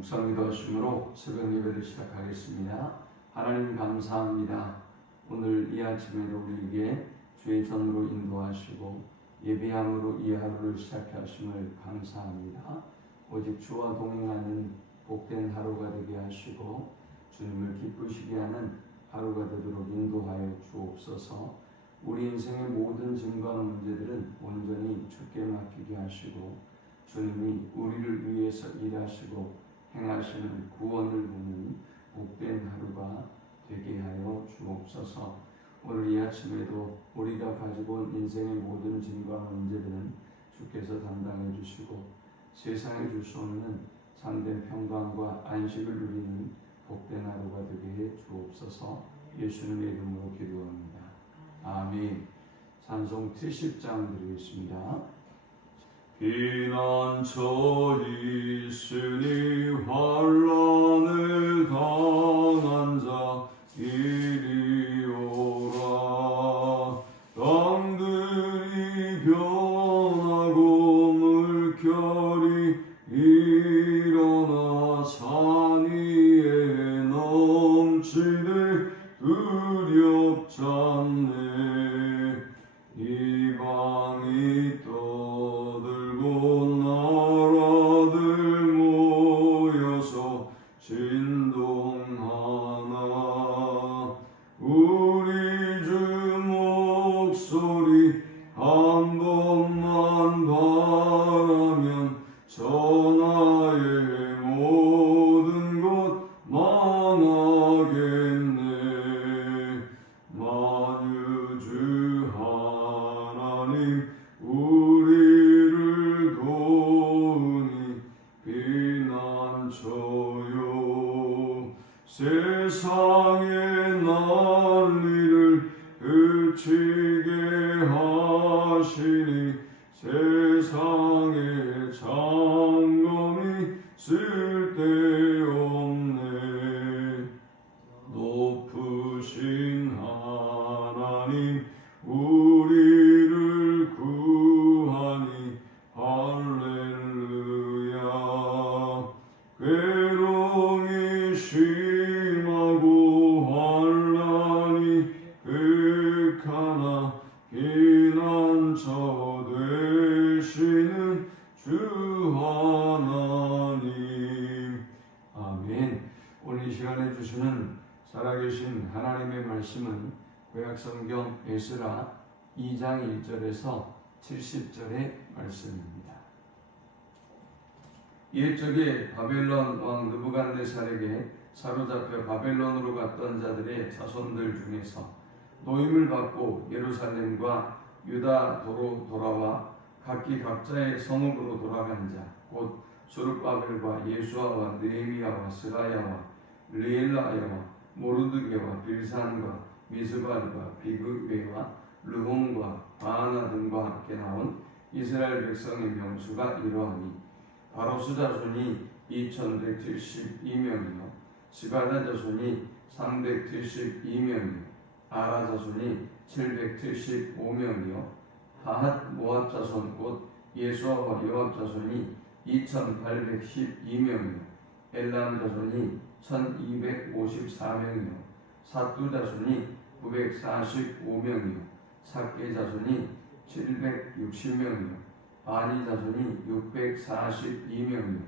묵상 기도하심으로 새벽 예배를 시작하겠습니다. 하나님 감사합니다. 오늘 이 아침에도 우리에게 주의 전으로 인도하시고 예배함으로 이 하루를 시작하심을 감사합니다. 오직 주와 동행하는 복된 하루가 되게 하시고 주님을 기쁘시게 하는 하루가 되도록 인도하여 주옵소서. 우리 인생의 모든 짐과 문제들은 온전히 주께 맡기게 하시고 주님이 우리를 위해서 일하시고 행하시는 구원을 보는 복된 하루가 되게 하여 주옵소서. 오늘 이 아침에도 우리가 가지고 온 인생의 모든 짐과 문제들은 주께서 담당해 주시고 세상에 줄 수 없는 참된 평강과 안식을 누리는 복된 하루가 되게 해 주옵소서. 예수님의 이름으로 기도합니다. 아멘. 찬송 70장 드리겠습니다. 피난처 있으니 환난을 당한 자 이리 오라. 땅들이 변하고 물결이 일어나 산 위에 넘치되 두렵지 않네. 이방이 떠들고 나라들 모여서 진동하나. 우리 주 목소리 한 번만 바라면 전하의 모든 것 망하겠네. 만유주 하나님 우리를 도우니 피난처요. 세상의 난리를 그치게 하시니 세상의 장검이 쓸데없네. 높으신 하나님 우리를 구하니 할렐루야. 괴로움이 심하고 환난이 극하나 피난처 되시는 주 하나님. 아멘. 오늘 이 시간에 주시는 살아계신 하나님의 말씀은 구약성경 에스라 2장 1절에서 70절의 말씀입니다. 옛적에 바벨론 왕 느부갓네살에게 사로잡혀 바벨론으로 갔던 자들의 자손들 중에서 노임을 받고 예루살렘과 유다도로 돌아와 각기 각자의 성읍으로 돌아간 자, 곧 수룹바벨과 예수아와 느헤미야와 스라야와 르엘라야와 모르드게와 빌산과 미스발과 비그웨와 르홈과 바하나 등과 함께 나온 이스라엘 백성의 명수가 이러하니 바로스 자손이 2172명이요 스바다 자손이 372명이요 아라 자손이 775명이요 하핫 모압 자손 곧 예수아와 요압 자손이 2812명이요 엘람 자손이 1254명이요 사뚜 자손이 945명이요 삭게 자손이 760명이요 바니 자손이 642명이요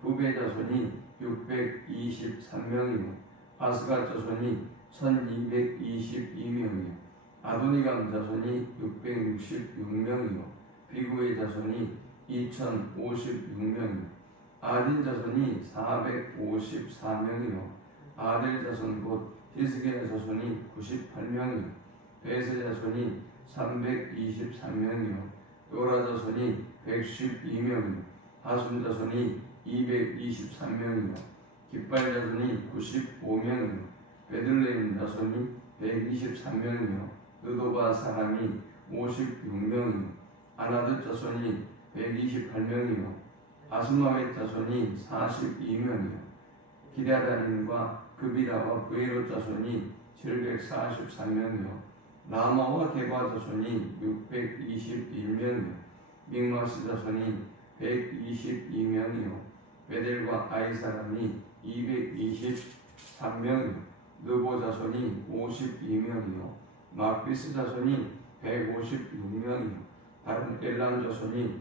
부베 자손이 623명이요 아스가 자손이 1222명이요 아도니감 자손이 666명이요 비구의 자손이 2056명이요 아딘 자손이 454명이요 아델 자손 곧 히스기야 자손이 98명이요 베세 자손이 323명이요 요라 자손이 112명이요 하순 자손이 223명이요 깃발 자손이 95명이요 베들레헴 자손이 123명이요 느도바 사람이 56명이요 아나드 자손이 128명이요 아스마웻 자손이 42명이요 기랴다림과 그비라와 브에롯 자손이 743명이요 라마와 게바 자손이 621명이요 믹마스 자손이 122명이요 베델과 아이 사람이 223명이요 느보 자손이 52명이요 막비스 자손이 156명이요 다른 엘람 자손이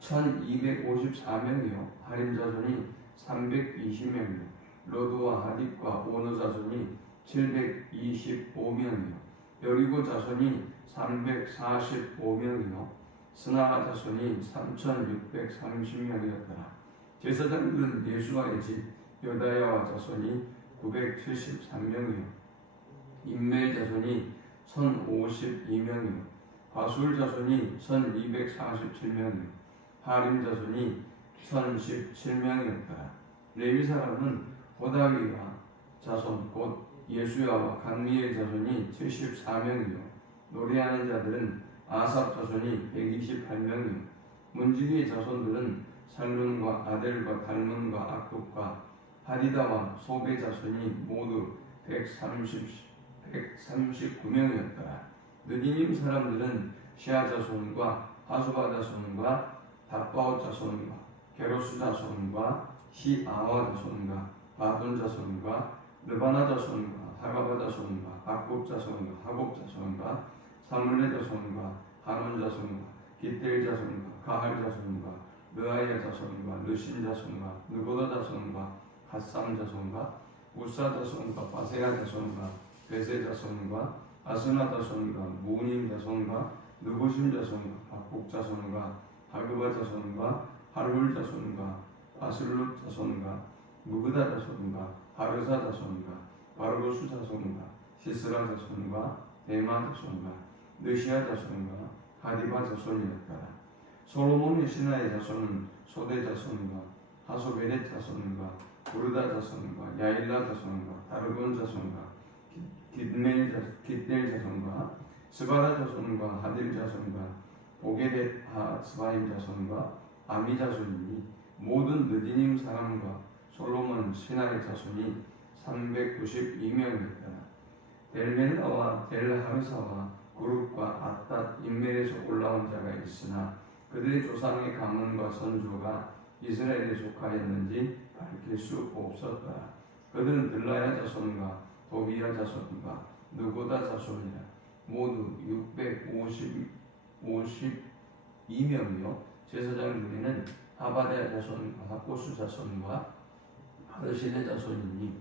1254명이요 하림 자손이 320명이요 로드와 하딥과 오너 자손이 725명이요 여리고 자손이 345명이요 스나 자손이 3630명이었더라. 제사장들은 예수와의 집 여다야와 자손이 973명이요 임멜 자손이 1052명이요 바술 자손이 1247명이요 하림 자손이 1017명이었더라. 레위 사람은 호다위와 자손 곧 예수야와 강미의 자손이 74명이요 노래하는 자들은 아삽 자손이 128명이요 문지기의 자손들은 살룬과 아델과 달문과 악독과 하디다와 소베 자손이 모두 139명이었더라. 느디님 사람들은 시아 자손과 하수바 자손과 답바오 자손과 게로스 자손과 시아와 자손과 바돈 자손과 르바나 자손과 하가바 자손과 악곱 자손과 하곱 자손과 사물레 자손과 하논 자손과 기델 자손과 가할 자손과 느아야 자손과 느신 자손과 느보다 자손과 갓삼 자손과 우사 자손과 바세야 자손과 베세 자손과 아스나 자손과 무님 자손과 느고심 자손과 박복 자손과 하그바 자손과 하룰 자손과 아슬룻 자손과 무그다 자손과 하르사 자손과 바르고스 자손과 시스라 자손과 데마 자손과 느시아 자손과 하디바 자손이었더라. 솔로몬의 신하의 자손은 소대 자손과 하소베렛 자손과 부르다 자손과 야일라 자손과 다르곤 자손과 깃넬 자손과 스바라 자손과 하딜 자손과 오게벳 하스바임 자손과 아미 자손이니 모든 느디님 사람과 솔로몬 신하의 자손이 392명이었더라. 델멜라와 델하르사와 구룹과 아따 인멜에서 올라온 자가 있으나 그들의 조상의 가문과 선조가 이스라엘에 속하였는지 밝힐 수 없었더라. 그들은 들라야 자손과 도비야 자손과 느고다 자손이라 모두 652명이요 제사장 중에는 하바데 자손과 하코스 자손과 바르실레 자손이니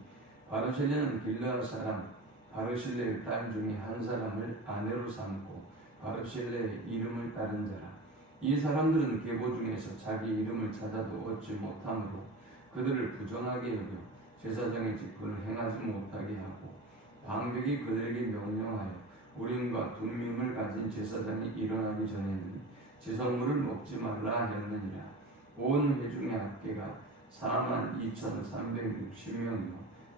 바르실레는 길르앗 사람 바르실레의 딸 중에 한 사람을 아내로 삼고 바르실레의 이름을 따른 자라. 이 사람들은 계보 중에서 자기 이름을 찾아도 얻지 못하므로 그들을 부정하게 여겨 제사장의 직분을 행하지 못하게 하고 방백이 그들에게 명령하여 우림과 둠밈을 가진 제사장이 일어나기 전에는 지성물을 먹지 말라 하였느니라. 온 회중의 합계가 42,360명이요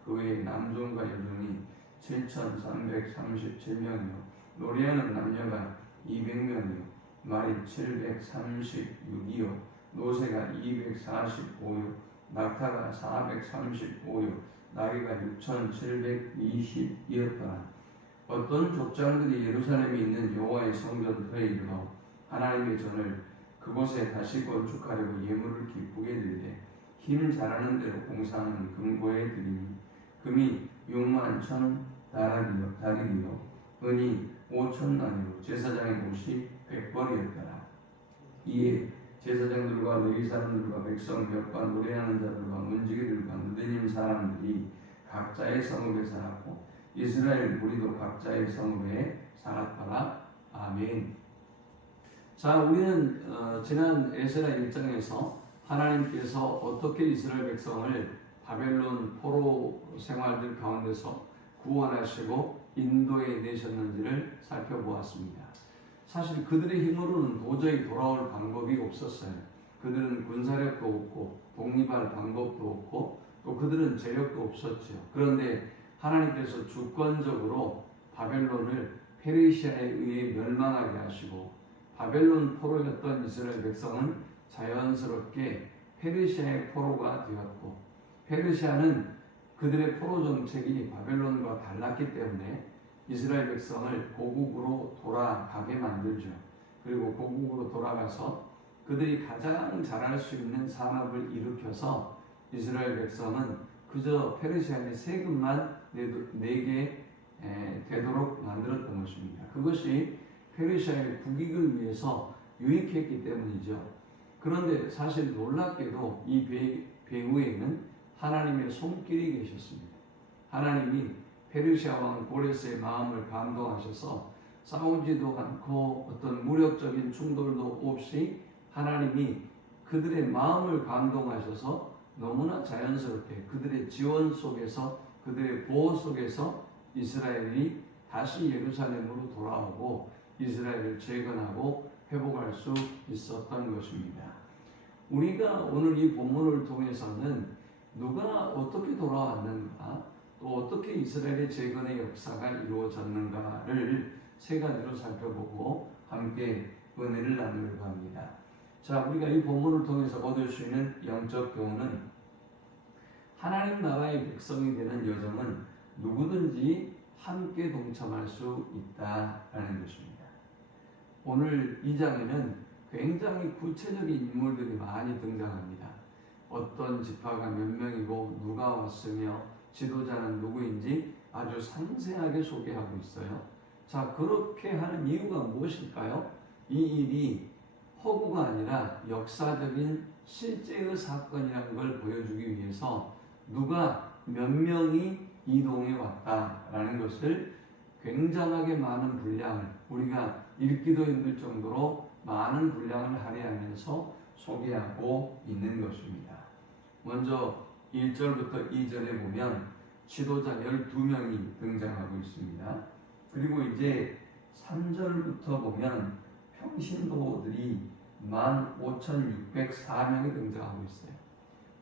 그 외에 남종과 여종이 7,337명이요 노래하는 남녀가 200명이요 말이 736이요 노새가 245요 낙타가 435요 나귀가 6,720이었더라. 어떤 족장들이 예루살렘에 있는 여호와의 성전터에 이르러 하나님의 전을 그곳에 다시 건축하려고 예물을 기쁘게 드리되 힘 잘하는 대로 공사하는 금고에 드리니 금이 61,000다락이요 은이 5,000나니로 제사장의 옷이 100벌이었더라. 이에 제사장들과 레위 사람들과 백성 몇과 노래하는 자들과 문지기들과 느디님 사람들이 각자의 성읍에 살았고 이스라엘 무리도 각자의 성읍에 살았더라. 아멘. 자, 우리는 지난 에스라 1장에서 하나님께서 어떻게 이스라엘 백성을 바벨론 포로 생활들 가운데서 구원하시고 인도해 내셨는지를 살펴보았습니다. 사실 그들의 힘으로는 도저히 돌아올 방법이 없었어요. 그들은 군사력도 없고 독립할 방법도 없고 또 그들은 재력도 없었죠. 그런데 하나님께서 주권적으로 바벨론을 페르시아에 의해 멸망하게 하시고 바벨론 포로였던 이스라엘 백성은 자연스럽게 페르시아의 포로가 되었고 페르시아는 그들의 포로 정책이 바벨론과 달랐기 때문에 이스라엘 백성을 고국으로 돌아가게 만들죠. 그리고 고국으로 돌아가서 그들이 가장 잘할 수 있는 산업을 일으켜서 이스라엘 백성은 그저 페르시아의 세금만 내게 되도록 만들었던 것입니다. 그것이 페르시아의 국익을 위해서 유익했기 때문이죠. 그런데 사실 놀랍게도 이 배후에는 하나님의 손길이 계셨습니다. 하나님이 페르시아 왕 고레스의 마음을 감동하셔서 싸우지도 않고 어떤 무력적인 충돌도 없이 하나님이 그들의 마음을 감동하셔서 너무나 자연스럽게 그들의 지원 속에서 그들의 보호 속에서 이스라엘이 다시 예루살렘으로 돌아오고 이스라엘을 재건하고 회복할 수 있었던 것입니다. 우리가 오늘 이 본문을 통해서는 누가 어떻게 돌아왔는가, 또 어떻게 이스라엘의 재건의 역사가 이루어졌는가를 세 가지로 살펴보고 함께 은혜를 나누려고 합니다. 자, 우리가 이 본문을 통해서 얻을 수 있는 영적 교훈은 하나님 나라의 백성이 되는 여정은 누구든지 함께 동참할 수 있다라는 것입니다. 오늘 이 장에는 굉장히 구체적인 인물들이 많이 등장합니다. 어떤 지파가 몇 명이고 누가 왔으며 지도자는 누구인지 아주 상세하게 소개하고 있어요. 자, 그렇게 하는 이유가 무엇일까요? 이 일이 허구가 아니라 역사적인 실제의 사건이라는 걸 보여주기 위해서 누가 몇 명이 이동해 왔다라는 것을 굉장하게 많은 분량을 우리가 읽기도 힘들 정도로 많은 분량을 할애하면서 소개하고 있는 것입니다. 먼저 1절부터 2절에 보면 지도자 12명이 등장하고 있습니다. 그리고 이제 3절부터 보면 평신도들이 15,604명이 등장하고 있어요.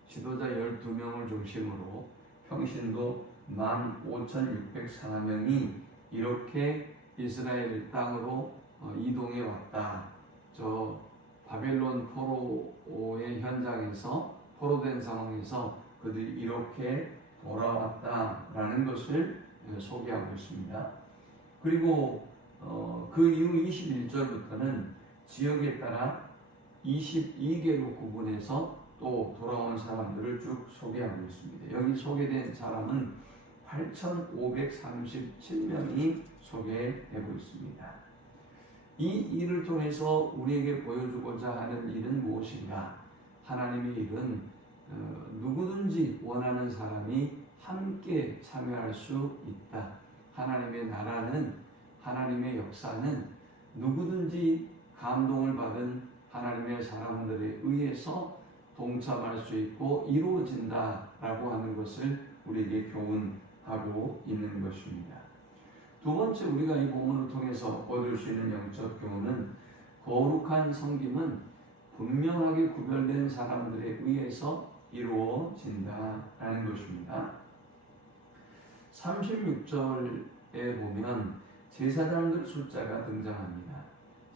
지도자 12명을 중심으로 평신도 15,604명이 이렇게 이스라엘 땅으로 이동해 왔다. 저 바벨론 포로의 현장에서 포로된 상황에서 그들이 이렇게 돌아왔다라는 것을 소개하고 있습니다. 그리고 그 이후 21절부터는 지역에 따라 22개로 구분해서 또 돌아온 사람들을 쭉 소개하고 있습니다. 여기 소개된 사람은 8,537명이 소개되고 있습니다. 이 일을 통해서 우리에게 보여주고자 하는 일은 무엇인가? 하나님의 일은 누구든지 원하는 사람이 함께 참여할 수 있다. 하나님의 나라는, 하나님의 역사는 누구든지 감동을 받은 하나님의 사람들에 의해서 동참할 수 있고 이루어진다라고 하는 것을 우리에게 교훈하고 있는 것입니다. 두 번째, 우리가 이 본문을 통해서 얻을 수 있는 영적 교훈은 거룩한 섬김은 분명하게 구별된 사람들에 의해서 이루어진다라는 것입니다. 36절에 보면 제사장들 숫자가 등장합니다.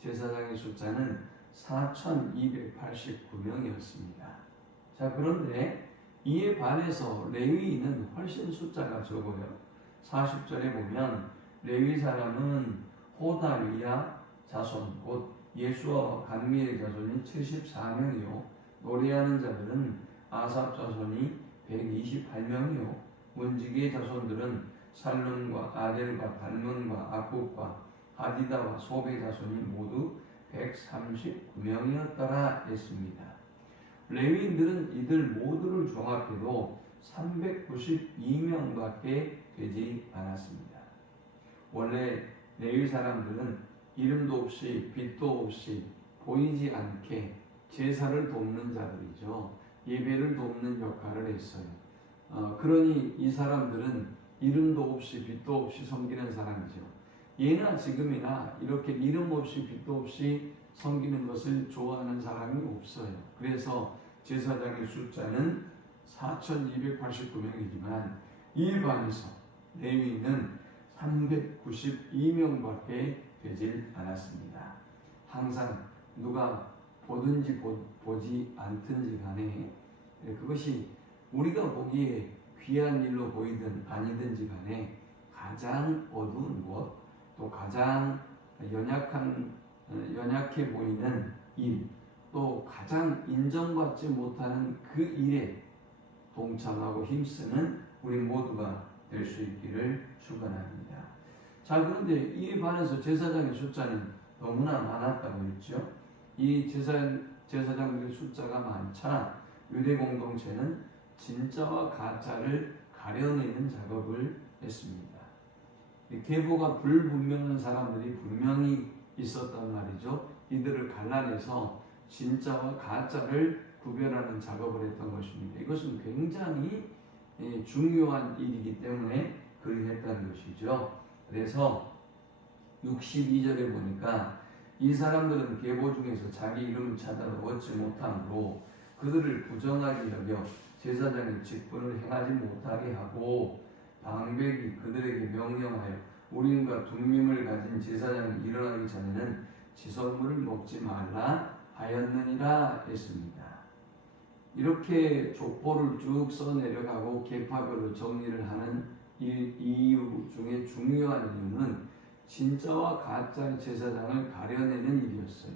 제사장의 숫자는 4,289명이었습니다. 자, 그런데 이에 반해서 레위인은 훨씬 숫자가 적어요. 40절에 보면 레위 사람은 호다위야 자손, 곧 예수와 간미의 자손이 74명이요 노래하는 자들은 아삽 자손이 128명이요 문지기의 자손들은 살룸과 아델과 달문과 악국과 하디다와 소베 자손이 모두 139명이었더라 했습니다. 레위인들은 이들 모두를 종합해도 392명밖에 되지 않았습니다. 원래 레위 사람들은 이름도 없이 빛도 없이 보이지 않게 제사를 돕는 자들이죠. 예배를 돕는 역할을 했어요. 그러니 이 사람들은 이름도 없이 빛도 없이 섬기는 사람이죠. 예나 지금이나 이렇게 이름 없이 빛도 없이 섬기는 것을 좋아하는 사람이 없어요. 그래서 제사장의 숫자는 4,289명이지만 이에 반해서 레위인은 392명밖에 되질 않았습니다. 항상 누가 보든지 보지 않든지 간에 그것이 우리가 보기에 귀한 일로 보이든 아니든지 간에 가장 어두운 것, 또 가장 연약해 보이는 일, 또 가장 인정받지 못하는 그 일에 동참하고 힘쓰는 우리 모두가 될 수 있기를 축원합니다. 자, 그런데 이에 반해서 제사장의 숫자는 너무나 많았다고 했죠. 이 제사장들의 숫자가 많자 유대 공동체는 진짜와 가짜를 가려내는 작업을 했습니다. 계보가 불분명한 사람들이 분명히 있었단 말이죠. 이들을 갈라내서 진짜와 가짜를 구별하는 작업을 했던 것입니다. 이것은 굉장히 중요한 일이기 때문에 그리했다는 것이죠. 그래서 62절에 보니까 이 사람들은 계보 중에서 자기 이름을 찾아 얻지 못함으로 그들을 부정하게 여겨 제사장의 직분을 행하지 못하게 하고 방백이 그들에게 명령하여 우림과 둠밈을 가진 제사장이 일어나기 전에는 지선물을 먹지 말라 하였느니라 했습니다. 이렇게 족보를 쭉 써내려가고 계파별로 정리를 하는 이유 중에 중요한 이유는 진짜와 가짜의 제사장을 가려내는 일이었어요.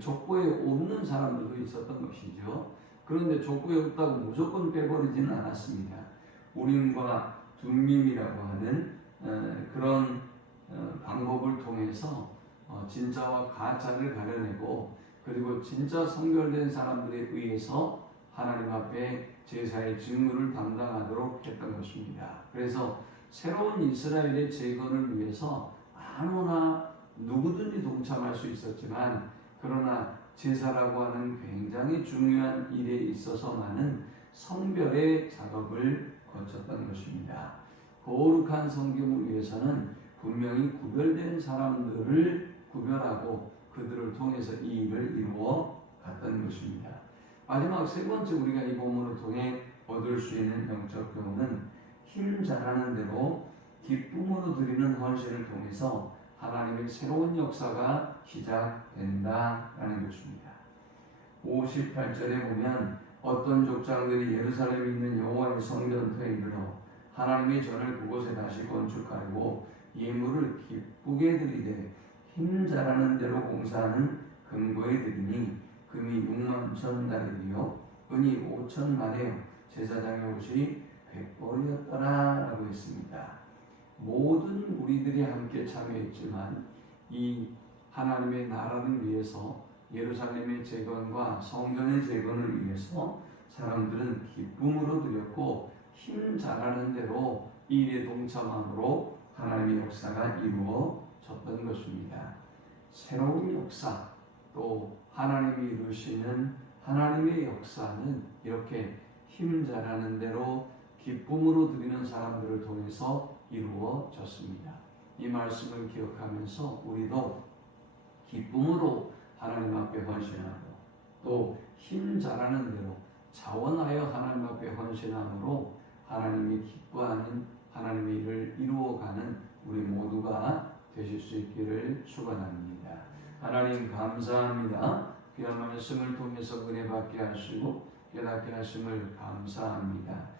족보에 없는 사람들도 있었던 것이죠. 그런데 족보에 없다고 무조건 빼버리지는 않았습니다. 우림과 둠밈이라고 하는 그런 방법을 통해서 진짜와 가짜를 가려내고 그리고 진짜 성결된 사람들에 의해서 하나님 앞에 제사의 직무를 담당하도록 했던 것입니다. 그래서 새로운 이스라엘의 재건을 위해서 아무나 누구든지 동참할 수 있었지만 그러나 제사라고 하는 굉장히 중요한 일에 있어서만은 성별의 작업을 거쳤던 것입니다. 거룩한 성경을 위해서는 분명히 구별된 사람들을 구별하고 그들을 통해서 이 일을 이루어 갔던 것입니다. 마지막 세 번째 우리가 이 본문을 통해 얻을 수 있는 영적 교훈은 힘 잘하는 대로 기쁨으로 드리는 헌신을 통해서 하나님의 새로운 역사가 시작된다라는 것입니다. 58절에 보면 어떤 족장들이 예루살렘에 있는 여호와의 성전터에 이르러 하나님의 전을 그곳에 다시 건축하려고 예물을 기쁘게 드리되 힘 잘하는 대로 공사하는 금고에 드리니 금이 6만 천달이요 은이 5천 마네요 제사장의 옷이 100벌이었더라 라고 했습니다. 모든 우리들이 함께 참여했지만 이 하나님의 나라를 위해서 예루살렘의 재건과 성전의 재건을 위해서 사람들은 기쁨으로 드렸고 힘 잘하는 대로 이 일에 동참함으로 하나님의 역사가 이루어졌던 것입니다. 새로운 역사 또 하나님이 이루시는 하나님의 역사는 이렇게 힘 잘하는 대로 기쁨으로 드리는 사람들을 통해서 이루어졌습니다. 이 말씀을 기억하면서 우리도 기쁨으로 하나님 앞에 헌신하고 또 힘 잘하는 대로 자원하여 하나님 앞에 헌신함으로 하나님이 기뻐하는 하나님의 일을 이루어가는 우리 모두가 되실 수 있기를 축원합니다. 하나님 감사합니다. 귀한 말씀을 통해서 은혜 받게 하시고 깨닫게 하심을 감사합니다.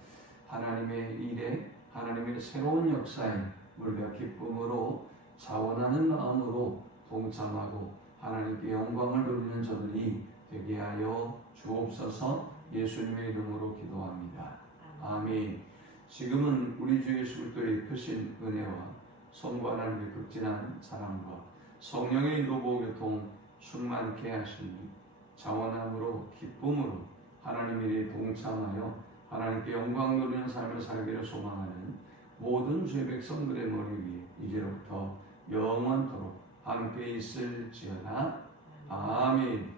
하나님의 일에 하나님의 새로운 역사에 우리가 기쁨으로 자원하는 마음으로 동참하고 하나님께 영광을 돌리는 저들이 되게 하여 주옵소서. 예수님의 이름으로 기도합니다. 아멘. 지금은 우리 주 예수 그리스도의 크신 은혜와 성부 하나님의 극진한 사랑과 성령의 인도보호 교통 충만케 하시니 자원함으로 기쁨으로 하나님의 일에 동참하여 하나님께 영광 돌리는 삶을 살기를 소망하는 모든 주의 백성들의 머리 위에 이제부터 영원토록 함께 있을지어다. 아멘.